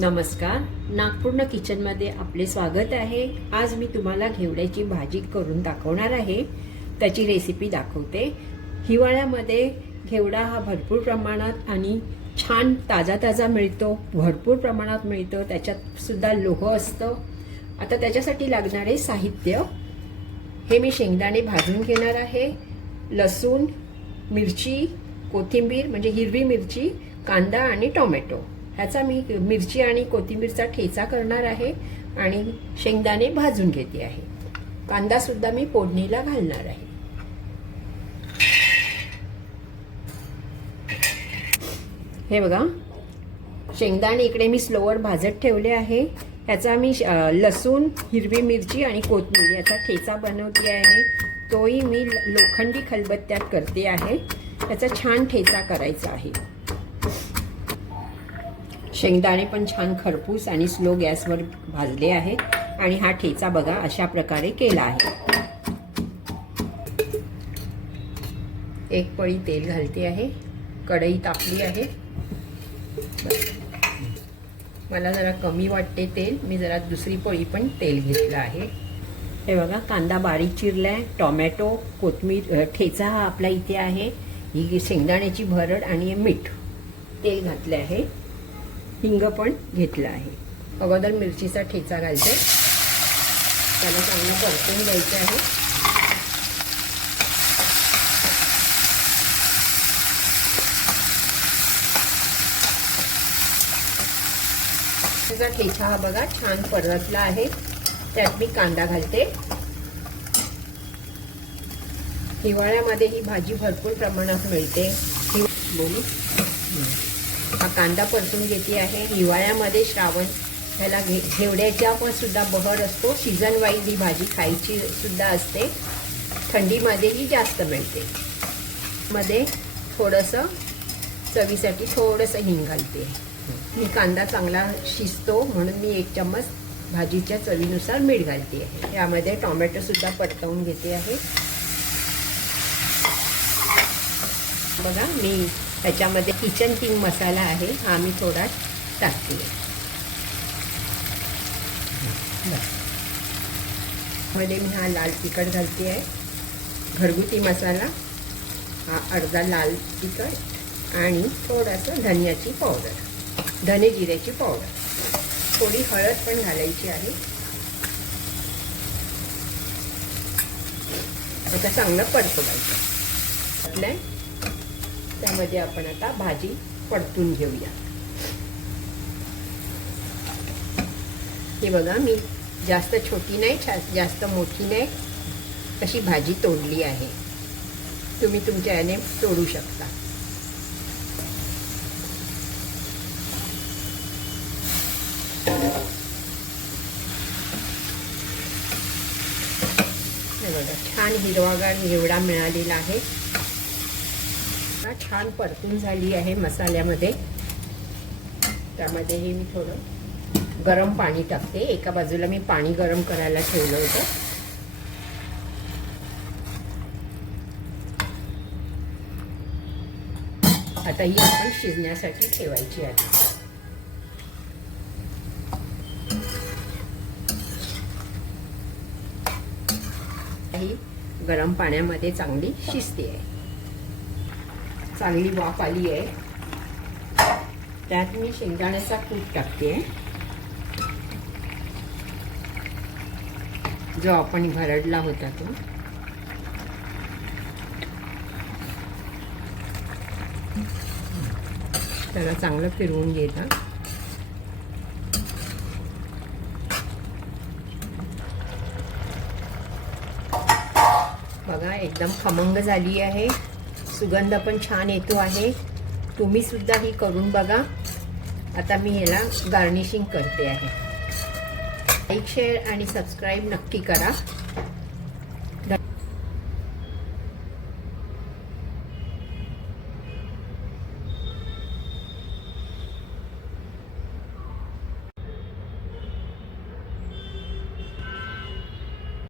नमस्कार. नागपूर्ण किचनमध्ये आपले स्वागत आहे. आज मी तुम्हाला घेवड्याची भाजी करून दाखवणार आहे. त्याची रेसिपी दाखवते. हिवाळ्यामध्ये घेवडा हा भरपूर प्रमाणात आणि छान ताजा ताजा मिळतो. भरपूर प्रमाणात मिळतो. त्याच्यात सुद्धा लोह असतं. आता त्याच्यासाठी लागणारे साहित्य हे मी शेंगदाणे भाजून घेणार आहे. लसूण मिरची कोथिंबीर म्हणजे हिरवी मिरची कांदा आणि टोमॅटो. ह्याचा मी मिरची आणि कोथिंबीरचा ठेचा करणार आहे आणि शेंगदाणे भाजून घेते आहे. कांदासुद्धा मी फोडणीला घालणार आहे. हे बघा शेंगदाणे इकडे मी स्लोवर भाजत ठेवले आहे. ह्याचा मी लसूण हिरवी मिरची आणि कोथमीर याचा ठेचा बनवते आहे. तोही मी ल- लोखंडी खलबत्त्यात करते आहे. त्याचा छान ठेचा करायचा आहे. शेंगदाणे पण छान खरपूस आणि स्लो गॅसवर भाजले आहेत. आणि हा ठेचा बघा अशा प्रकारे केला आहे. एक पळी तेल घालते आहे. कढई तापली आहे. मला जरा कमी वाटते तेल. मी जरा दुसरी पळी पण तेल घेतलं आहे. हे बघा कांदा बारीक चिरलाय. टोमॅटो कोथमीर ठेचा हा आपला इथे आहे. ही शेंगदाण्याची भरड आणि मीठ. तेल घातले आहे. हिंग पण घेतलं आहे. अगोदर मिरचीचा ठेचा घालते. त्याला चांगलं परतून द्यायचं आहे. त्याचा ठेचा हा बघा छान परतला आहे. त्यात मी कांदा घालते. हिवाळ्यामध्ये ही भाजी भरपूर प्रमाणात मिळते. बोलू? हा कांदा परतून घेते आहे. हिवाळ्यामध्ये श्रावण ह्याला घे घेवड्याच्या पण सुद्धा बहर असतो. सीझन वाईज ही भाजी खायची सुद्धा असते. थंडीमध्येही जास्त मिळते. मध्ये थोडंसं चवीसाठी थोडंसं हिंग घालते. मी कांदा चांगला शिजतो म्हणून मी एक चम्मच भाजीच्या चवीनुसार मीठ घालते आहे. यामध्ये टॉमॅटोसुद्धा परतवून घेते आहे. बघा मी त्याच्यामध्ये किचन किंग मसाला आहे हा मी थोडा टाकते. मध्ये मी हा लाल तिखट घालते आहे. घरगुती मसाला हा अर्धा लाल तिखट आणि थोडंसं धनियाची पावडर धने जिऱ्याची पावडर थोडी हळद पण घालायची आहे. आता चांगलं परतवायचं. म्हटलंय त्यामध्ये आपण आता भाजी परतून घेऊया. हे बघा मी जास्त छोटी नाही जास्त मोठी नाही अशी भाजी तोडली आहे. तुम्ही तुमच्या याने तोडू शकता. हे बघा छान हिरवागार निवडा मिळालेला आहे. आता छान परतून झाली आहे मसाल्यामध्ये. त्यामध्येही मी थोडं गरम पाणी टाकते. एका बाजूला मी पाणी गरम करायला ठेवलं होतं. आता ही आपण शिजण्यासाठी ठेवायची आहे. ही गरम पाण्यामध्ये चांगली शिजते. आहे चांगली वाफ आली आहे. त्यात मी शेंगदाण्याचा कूट टाकते. जो आपण भरडला होता तो. त्याला चांगलं फिरवून घेता. बघा एकदम खमंग झाली आहे. सुगंध पण छान येतो आहे. तुम्ही सुद्धा ही करून बघा. आता मी ह्याला गार्निशिंग करते आहे. लाईक शेअर आणि सबस्क्राईब नक्की करा.